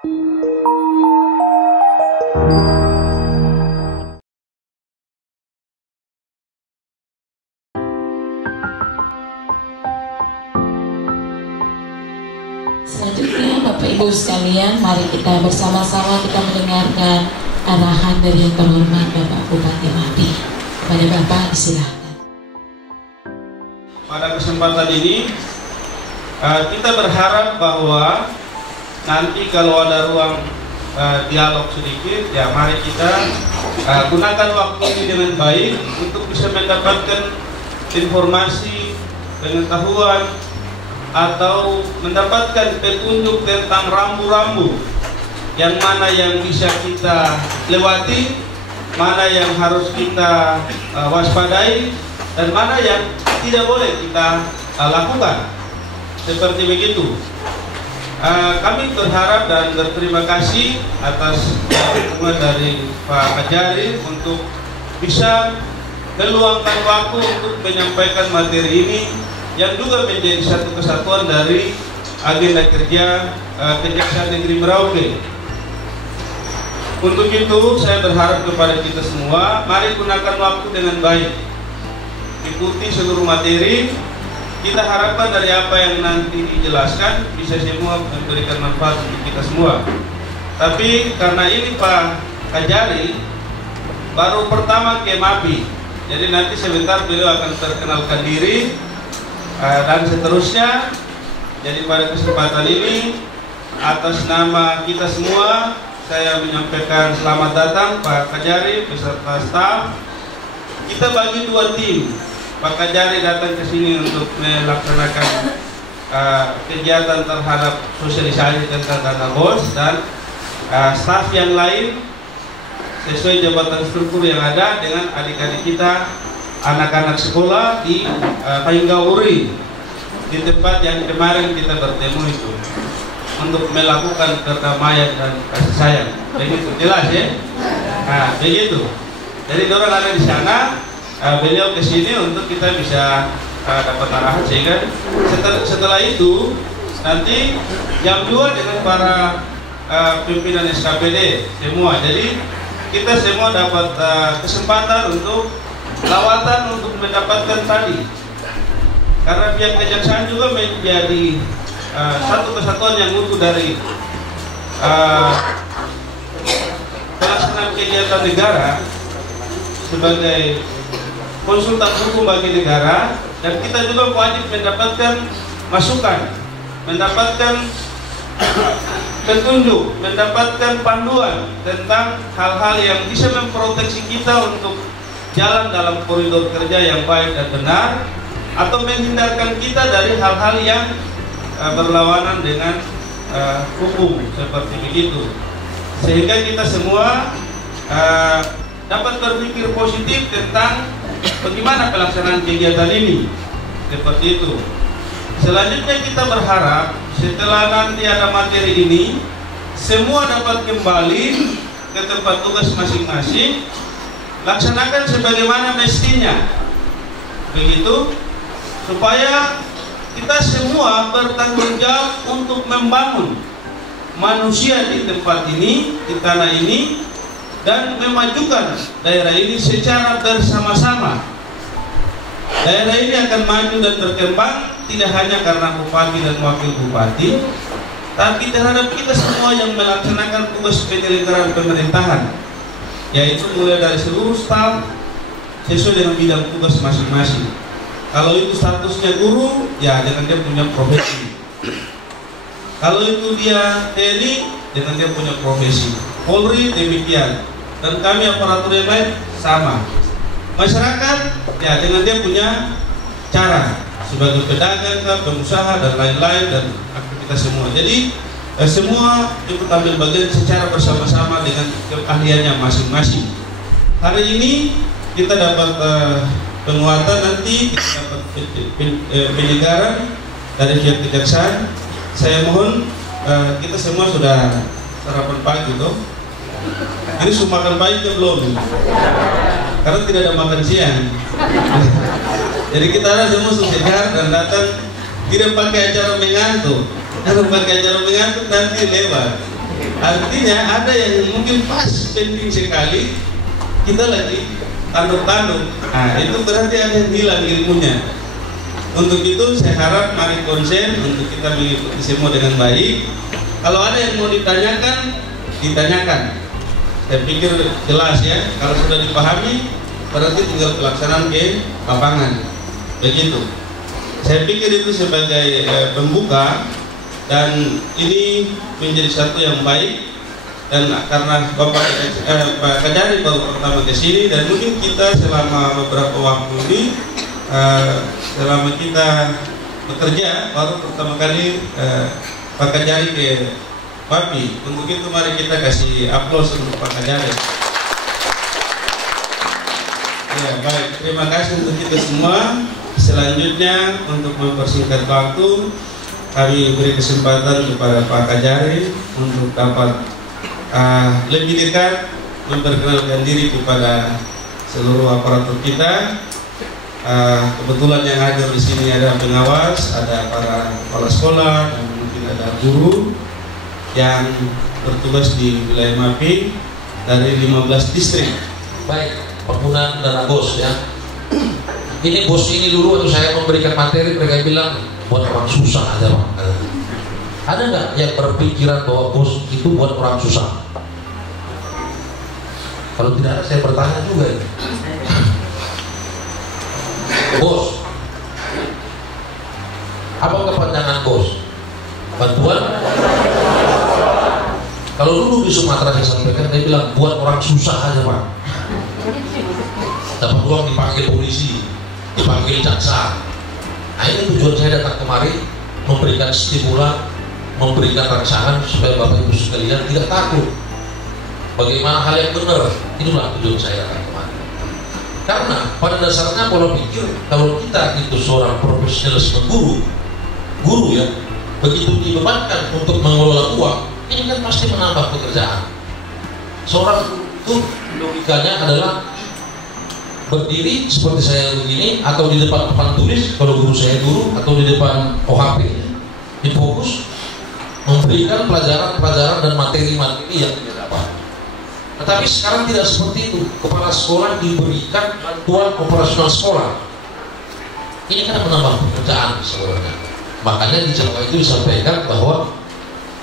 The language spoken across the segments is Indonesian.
Selanjutnya Bapak Ibu sekalian, mari kita bersama-sama kita mendengarkan arahan dari yang terhormat Bapak Bupati Madi. Kepada Bapak disilahkan. Pada kesempatan ini kita berharap bahwa nanti kalau ada ruang dialog sedikit, ya mari kita gunakan waktu ini dengan baik untuk bisa mendapatkan informasi, pengetahuan, atau mendapatkan petunjuk tentang rambu-rambu yang mana yang bisa kita lewati, mana yang harus kita waspadai, dan mana yang tidak boleh kita lakukan. Seperti begitu. Kami berharap dan berterima kasih atas dukungan dari Pak Kajari untuk bisa meluangkan waktu untuk menyampaikan materi ini yang juga menjadi satu kesatuan dari agenda kerja Kejaksaan Negeri Merauke. Untuk itu saya berharap kepada kita semua, mari gunakan waktu dengan baik, ikuti seluruh materi. Kita harapkan dari apa yang nanti dijelaskan bisa semua memberikan manfaat untuk kita semua. Tapi karena ini Pak Kajari baru pertama ke MAPI, jadi nanti sebentar beliau akan perkenalkan diri dan seterusnya. Jadi pada kesempatan ini atas nama kita semua saya menyampaikan selamat datang Pak Kajari beserta staf. Kita bagi dua tim. Pak Kajari datang ke sini untuk melaksanakan kegiatan terhadap sosialisasi tentang dana bos, dan staf yang lain sesuai jabatan struktur yang ada dengan adik-adik kita, anak-anak sekolah di Painggauri, di tempat yang kemarin kita bertemu itu, untuk melakukan perdamaian dan kasih sayang. Begitu jelas ya? Nah, begitu. Jadi orang ada di sana, beliau ke sini untuk kita bisa dapat arahan, sehingga setelah itu nanti jam 2 dengan para pimpinan SKPD semua. Jadi kita semua dapat kesempatan untuk lawatan untuk mendapatkan tadi, karena pihak kejaksaan juga menjadi satu kesatuan yang utuh dari pelaksanaan kegiatan negara sebagai konsultan hukum bagi negara, dan kita juga wajib mendapatkan masukan, mendapatkan petunjuk, mendapatkan panduan tentang hal-hal yang bisa memproteksi kita untuk jalan dalam koridor kerja yang baik dan benar, atau menghindarkan kita dari hal-hal yang berlawanan dengan hukum, seperti begitu. Sehingga kita semua dapat berpikir positif tentang bagaimana pelaksanaan kegiatan ini, seperti itu. Selanjutnya kita berharap setelah nanti ada materi ini, semua dapat kembali ke tempat tugas masing-masing, laksanakan sebagaimana mestinya, begitu, supaya kita semua bertanggung jawab untuk membangun manusia di tempat ini, di tanah ini, dan memajukan daerah ini secara bersama-sama. Daerah ini akan maju dan berkembang tidak hanya karena bupati dan wakil bupati, tapi terhadap kita semua yang melaksanakan tugas penyelenggaraan pemerintahan, yaitu mulai dari seluruh staf sesuai dengan bidang tugas masing-masing. Kalau itu statusnya guru, ya dengan dia punya profesi. Kalau itu dia TNI, dengan dia punya profesi. Polri demikian, dan kami aparatur yang lain sama. Masyarakat, ya dengan dia punya cara sebagai pedagang, pengusaha dan lain-lain, dan aktivitas semua. Jadi semua ikut ambil bagian secara bersama-sama dengan keahliannya masing-masing. Hari ini kita dapat penguatan, nanti kita dapat penyegaran dari pihak kejaksaan. Saya mohon kita semua sudah sarapan pagi toh. Ini sudah makan pagi ke belum? Karena tidak ada makan siang. Jadi kita harus semua segar dan datang, tidak pakai acara mengantuk. Kalau pakai acara mengantuk nanti lewat. Artinya ada yang mungkin pas penting sekali, kita lagi tanduk-tanduk. Nah, itu berarti ada yang hilang ilmunya. Untuk itu saya harap mari konsen untuk kita mengikuti semua dengan baik. Kalau ada yang mau ditanyakan, ditanyakan. Saya pikir jelas ya. Kalau sudah dipahami, berarti tinggal pelaksanaan ke lapangan. Begitu. Saya pikir itu sebagai pembuka, dan ini menjadi satu yang baik. Dan karena Pak Kajari baru pertama ke sini, dan mungkin kita selama beberapa waktu ini, selama kita bekerja baru pertama kali Pak Kajari ke Papi. Untuk itu mari kita kasih aplaus untuk Pak Kajari. Ya, baik, terima kasih untuk kita semua. Selanjutnya untuk mempersingkat waktu, kami beri kesempatan kepada Pak Kajari untuk dapat lebih dekat memperkenalkan diri kepada seluruh aparatur kita. Kebetulan yang hadir di sini ada pengawas, ada para kepala sekolah, dan mungkin ada guru yang bertugas di wilayah MAPI dari 15 distrik. Baik, penggunaan dana BOS ya. Ini BOS ini dulu waktu saya memberikan materi, mereka bilang buat orang susah aja Pak. Ada nggak yang berpikiran bahwa BOS itu buat orang susah? Kalau tidak ada, saya bertanya juga ini. BOS, apa kepanjangan BOS? Bantuan. Kalau dulu di Sumatera saya sampaikan, dia bilang buat orang susah aja Pak. Dapat uang dipanggil polisi, dipanggil jaksa. Nah ini tujuan saya datang kemari, memberikan stimulan, memberikan rangsangan supaya Bapak Ibu sekalian tidak takut. Bagaimana hal yang benar, inilah tujuan saya datang kemari. Karena pada dasarnya pola pikir, kalau kita itu seorang profesionalisme guru ya, begitu dibebankan untuk mengelola uang, ini kan pasti menambah pekerjaan. Seorang guru itu logikanya adalah berdiri seperti saya begini, atau di depan papan tulis kalau guru saya guru, atau di depan OHP, difokus memberikan pelajaran-pelajaran dan materi-materi yang dia dapat. Tetapi sekarang tidak seperti itu. Kepala sekolah diberikan bantuan operasional sekolah. Ini kan menambah pekerjaan sebenarnya. Makanya di Jawa itu disampaikan bahwa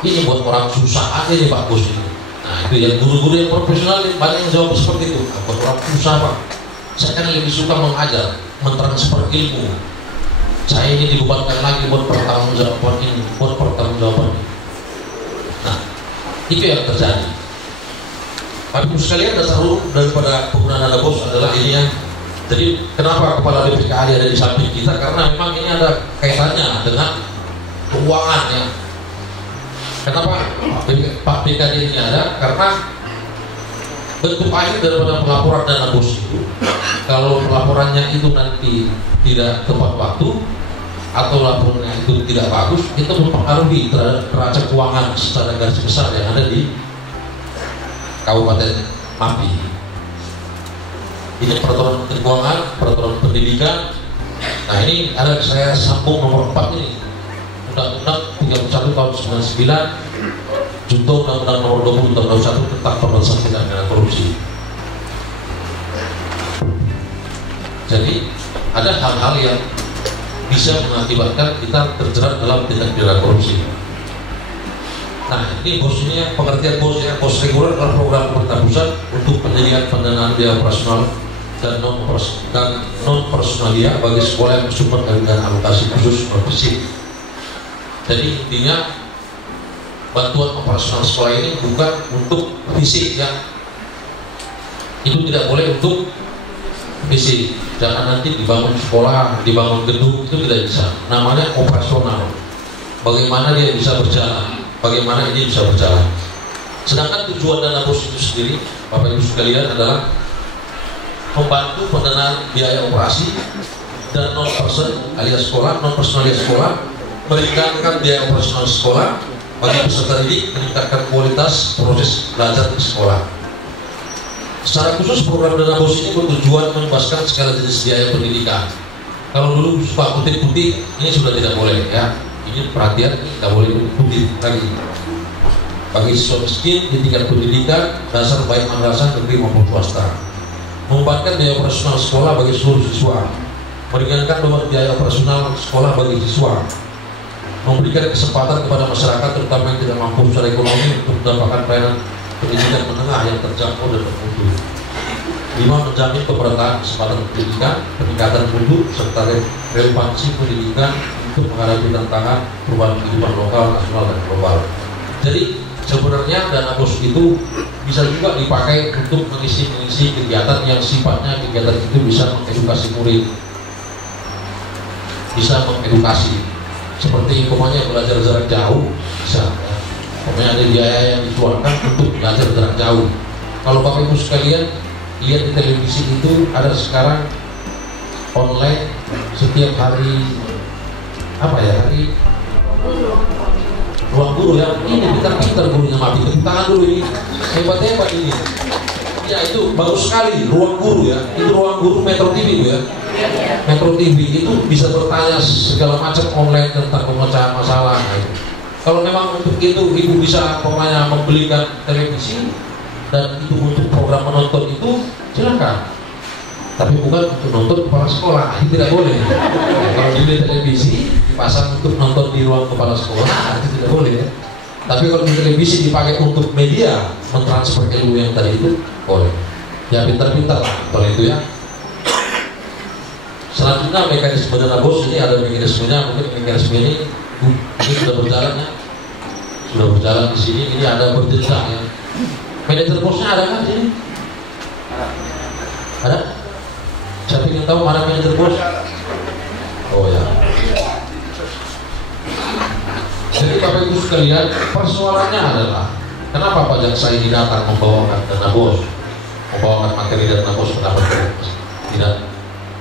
ini buat orang susah aja nih Pak Bos ini. Nah itu yang guru-guru yang profesional banyak yang jawab seperti itu. Nah, buat orang susah Pak. Saya kan lebih suka mengajar, mentransfer ilmu. Saya ini dibebankan lagi buat pertanggungjawaban ini, buat pertanggungjawaban ini. Nah itu yang terjadi. Tapi sekalian dasar daripada penggunaan dana BOS adalah ini ya. Jadi kenapa kepala BPKAD ada di samping kita? Karena memang ini ada kaitannya dengan keuangan ya. Kenapa Pak BKAD ini ada? Karena bentuk akhir daripada pelaporan dana BOS itu, kalau pelaporannya itu nanti tidak tepat waktu atau laporannya itu tidak bagus, itu mempengaruhi terhadap neraca keuangan secara garis besar yang ada di Kabupaten MAPI. Ini peraturan keuangan, peraturan pendidikan. Nah ini ada saya sambung nomor 4 ini, Undang-Undang 31 tahun 99, junto Undang-Undang nomor 20 tahun 2001 tentang pemberantasan tindak pidana korupsi. Jadi ada hal-hal yang bisa mengakibatkan kita terjerat dalam tindak pidana korupsi. Nah ini BOS ini, pengertian BOS ya, BOS reguler adalah program pemerintah pusat untuk penyediaan pendanaan biaya operasional dan non personalia bagi sekolah yang bersumber dari dana alokasi khusus non fisik. Jadi intinya bantuan operasional sekolah ini bukan untuk fisik ya, itu tidak boleh untuk fisik. Jangan nanti dibangun sekolah, dibangun gedung, itu tidak bisa. Namanya operasional. Bagaimana dia bisa berjalan? Bagaimana ini bisa berjalan? Sedangkan tujuan dana BOS itu sendiri, Bapak Ibu sekalian, adalah membantu pendanaan biaya operasi dan non-person alias sekolah, non-person alias sekolah, meningkatkan biaya operasional sekolah bagi peserta didik, meningkatkan kualitas proses belajar di sekolah. Secara khusus program dana BOS ini bertujuan membebaskan segala jenis biaya pendidikan. Kalau dulu suka kutip-kutip, ini sudah tidak boleh ya. Ini perhatian, tidak boleh kutip lagi. bagi siswa miskin di tingkat pendidikan dasar baik madrasah negeri maupun swasta, membebankan biaya operasional sekolah bagi seluruh siswa, meringankan beban biaya operasional sekolah bagi siswa, memberikan kesempatan kepada masyarakat terutama yang tidak mampu secara ekonomi untuk mendapatkan pelayanan pendidikan menengah yang terjangkau dan bermutu. 5. Menjamin pemerataan kesempatan pendidikan, peningkatan mutu serta relevansi pendidikan untuk menghadapi tantangan perubahan kehidupan lokal, nasional, dan global. Jadi sebenarnya dana BOS itu bisa juga dipakai untuk mengisi kegiatan yang sifatnya kegiatan itu bisa mengedukasi murid, bisa mengedukasi seperti umpamanya belajar jarak jauh bisa, umpamanya ada biaya yang dikeluarkan untuk belajar jarak jauh. Kalau Bapak Ibu sekalian lihat di televisi itu ada sekarang online setiap hari hari ruang guru ya, ini pintar-pintar gurunya, maaf tepuk tangan dulu, ini hebat-hebat ini ya, itu bagus sekali ruang guru ya, itu ruang guru Metro TV itu ya, Metro TV itu bisa bertanya segala macam online tentang pemecahan masalah. Kalau memang untuk itu ibu bisa pokoknya membelikan televisi dan itu untuk program menonton itu silakan, tapi bukan untuk nonton kepala sekolah, itu tidak boleh. Kalau di televisi dipasang untuk nonton di ruang kepala sekolah, itu tidak boleh ya. Tapi kalau di televisi dipakai untuk media mentransfer ilmu yang tadi itu boleh. Ya pintar-pintar lah kalau itu ya. Selanjutnya mekanisme dana BOS ini ada mekanismenya, mungkin mekanisme ini sudah berjalan ya, sudah berjalan di sini. Ini ada berjenjang ya. Manajer BOS-nya ada nggak sini? Ada? Siapa yang tahu mana manajer BOS? Oh ya. Jadi Bapak Ibu sekalian, persoalannya adalah kenapa Pak Jaksa ini datang membawakan dana BOS, membawakan materi dana BOS pendapat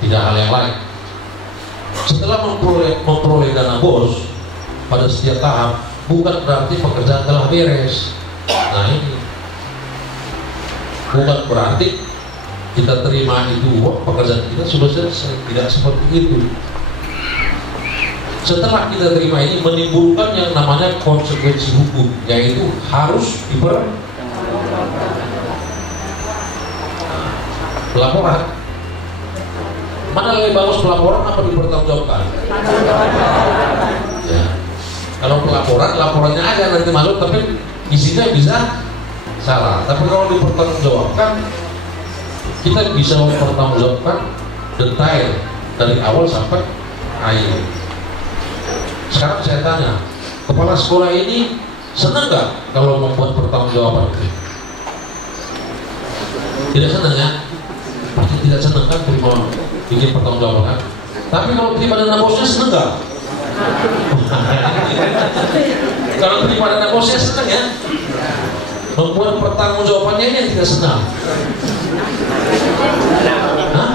tidak hal yang lain. Setelah memperoleh dana BOS pada setiap tahap, bukan berarti pekerjaan telah beres. Nah ini bukan berarti kita terima itu pekerjaan kita sudah selesai, tidak seperti itu. Setelah kita terima ini menimbulkan yang namanya konsekuensi hukum, yaitu harus pelaporan. Mana lebih bagus pelaporan apa dipertanggungjawabkan? Ya. Kalau pelaporan, laporannya aja nanti masuk, tapi isinya bisa salah. Tapi kalau dipertanggungjawabkan, kita bisa mempertanggungjawabkan detail dari awal sampai akhir. Sekarang saya tanya, kepala sekolah ini senang nggak kalau membuat pertanggungjawaban? Tidak senang ya? Pasti tidak senang kan terima bikin pertanggungjawaban kan? Tapi kalau terima dana BOS-nya senang nggak? Kalau terima dana BOS-nya senang ya? Membuat pertanggungjawabannya ini yang tidak senang. Hah?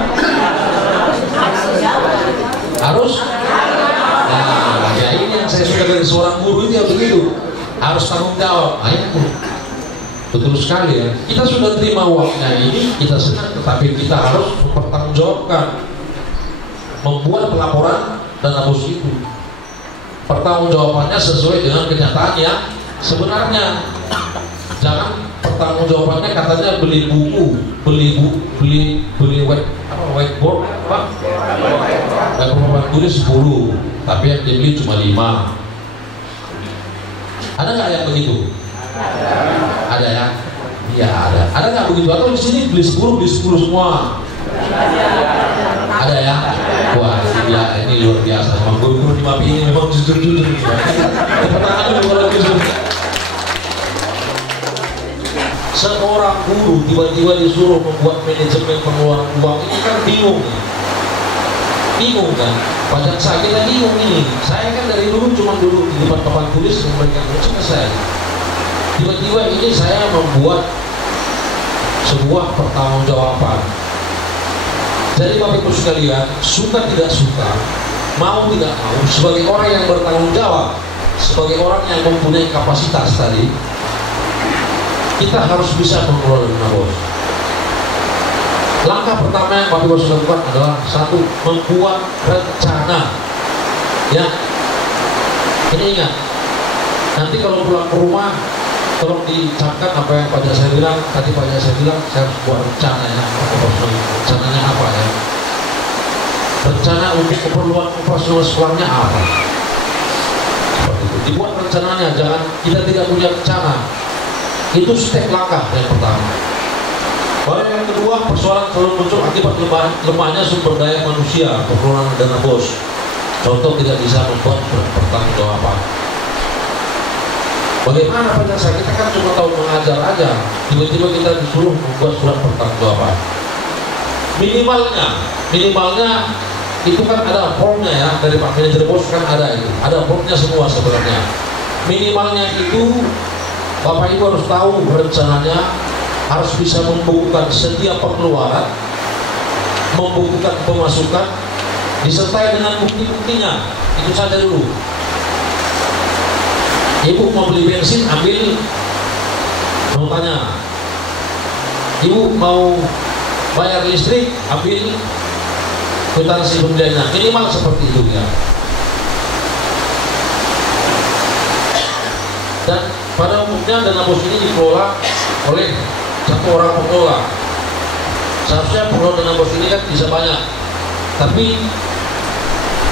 Harus? Nah, ya ini yang saya suka dari seorang guru itu ya begitu, harus tanggung jawab. Nah, ini betul sekali ya. Kita sudah terima uangnya ini, kita senang, tetapi kita harus mempertanggungjawabkan, membuat pelaporan dana BOS itu. Pertanggungjawabannya sesuai dengan kenyataan yang sebenarnya. Jangan pertanggungjawabannya katanya beli buku, beli whiteboard apa? Dan papan tulis 10, tapi yang dibeli cuma 5. Ada nggak yang begitu? Ada ya? Iya ada. Ada nggak begitu? Atau di sini beli 10 semua? Ada ya? Wah ini luar biasa. Memang guru-guru di MAPI ini memang jujur-jujur. Pertanyaan kalau jujur. Seorang guru tiba-tiba disuruh membuat manajemen pengeluaran uang ini kan bingung kan? Pak Jaksa kita bingung ini. Saya kan dari dulu cuma duduk di depan papan tulis memberikan selesai. Tiba-tiba ini saya membuat sebuah pertanggungjawaban. Jadi Bapak Ibu sekalian, suka tidak suka, mau tidak mau, sebagai orang yang bertanggung jawab, sebagai orang yang mempunyai kapasitas tadi, kita harus bisa mengelola dana BOS. Langkah pertama yang Bapak Ibu harus lakukan adalah satu, membuat rencana. Ya, ini ingat. Nanti kalau pulang ke rumah tolong dicamkan apa yang Pak Jasa bilang tadi. Pak Jasa bilang saya harus buat rencana ya. Rencananya apa ya? Rencana untuk keperluan operasional sekolahnya apa? Seperti itu. Dibuat rencananya, jangan kita tidak punya rencana. Itu step langkah yang pertama. Baru yang kedua, persoalan selalu muncul akibat lemahnya sumber daya manusia, kekurangan dana bos. Contoh, tidak bisa membuat surat pertanggungjawaban. Bagaimana Pak Jasa? Kita kan cuma tahu mengajar aja, tiba-tiba kita disuruh membuat surat pertanggungjawaban. Minimalnya itu kan ada formnya ya, dari Pak Manajer Bos kan ada itu, ada formnya semua sebenarnya. Minimalnya itu Bapak Ibu harus tahu rencananya, harus bisa membukukan setiap pengeluaran, membukukan pemasukan, disertai dengan bukti-buktinya. Itu saja dulu. Ibu mau beli bensin, ambil notanya. Ibu mau bayar listrik, ambil kwitansi pembeliannya. Minimal seperti itu ya. Dan pada umumnya dana bos ini dikelola oleh satu orang pengelola. Seharusnya pengelola dana bos ini kan bisa banyak, tapi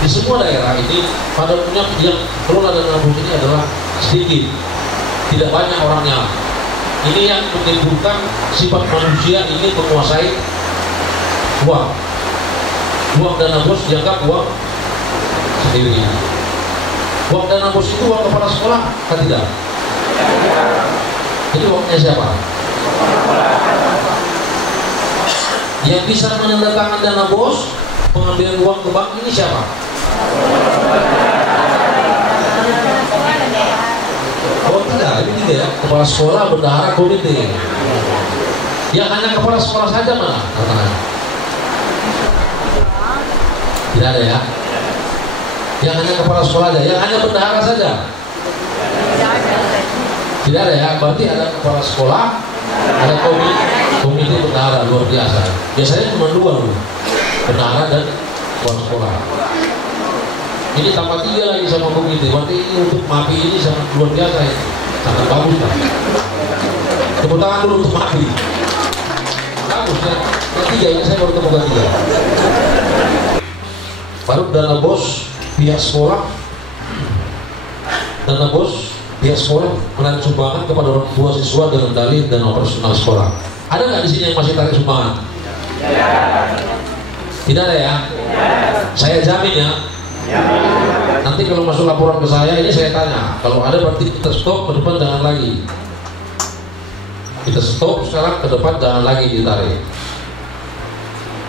di semua daerah ini pada umumnya yang kelola dana bos ini adalah sedikit, tidak banyak orangnya. Ini yang menimbulkan sifat manusia ini menguasai uang. Uang dana bos dianggap uang sendiri. Uang dana bos itu uang kepala sekolah kan tidak? Itu uangnya siapa? Yang bisa menandatangani dana bos, pengambilan uang ke bank ini siapa? Oh tidak, ini tidak ya. Kepala sekolah, bendahara, komite. Yang hanya kepala sekolah saja mana? Katanya. Tidak ada ya. Yang hanya kepala sekolah aja, yang hanya bendahara saja. Tidak ada ya. Berarti ada kepala sekolah, ada komite bendahara, luar biasa. Biasanya cuma dua loh, bendahara dan kepala sekolah. Ini tambah 3 lagi sama komite. Berarti ini untuk MAPI ini sangat luar biasa ya. Sangat bagus kan. Tepuk tangan dulu untuk MAPI. Bagus ya. Yang 3 ini saya baru temukan 3. Baru dana bos pihak sekolah. Dana bos pihak sekolah menarik sumbangan kepada orang tua siswa dengan dalih dan operasional sekolah. Ada nggak di sini yang masih tarik sumbangan? Tidak ada ya? Saya jamin ya. Nanti kalau masuk laporan ke saya ini saya tanya, kalau ada berarti kita stop, ke depan jangan lagi. Kita stop sekarang, ke depan jangan lagi ditarik.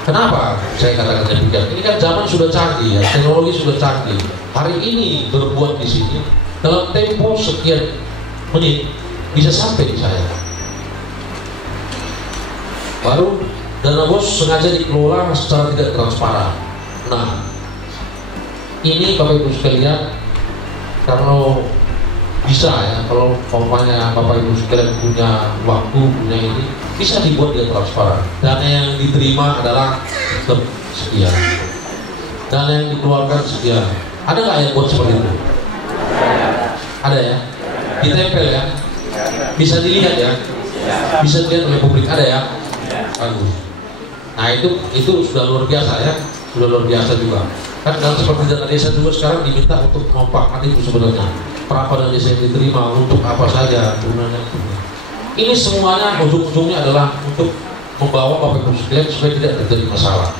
Kenapa saya katakan demikian? Ini kan zaman sudah canggih ya, teknologi sudah canggih. Hari ini berbuat di sini dalam tempo sekian menit bisa sampai di saya. Baru dana bos sengaja dikelola secara tidak transparan. Nah, ini Bapak Ibu sekalian, kalau bisa ya, kalau umpamanya Bapak Ibu sekalian punya waktu, punya ini, bisa dibuat dia transparan. Dana yang diterima adalah sekian, dana yang dikeluarkan sekian. Ada nggak yang buat seperti itu? Ada ya? Ditempel ya? Bisa dilihat ya? Bisa dilihat oleh publik, ada ya? Bagus. Nah itu sudah luar biasa ya, sudah luar biasa juga. Kan dalam seperti dana desa juga sekarang diminta untuk mempakan itu sebenarnya. Berapa dana desa yang diterima, untuk apa saja gunanya. Ini semuanya ujung-ujungnya adalah untuk membawa Bapak Ibu sekalian supaya tidak terjadi masalah.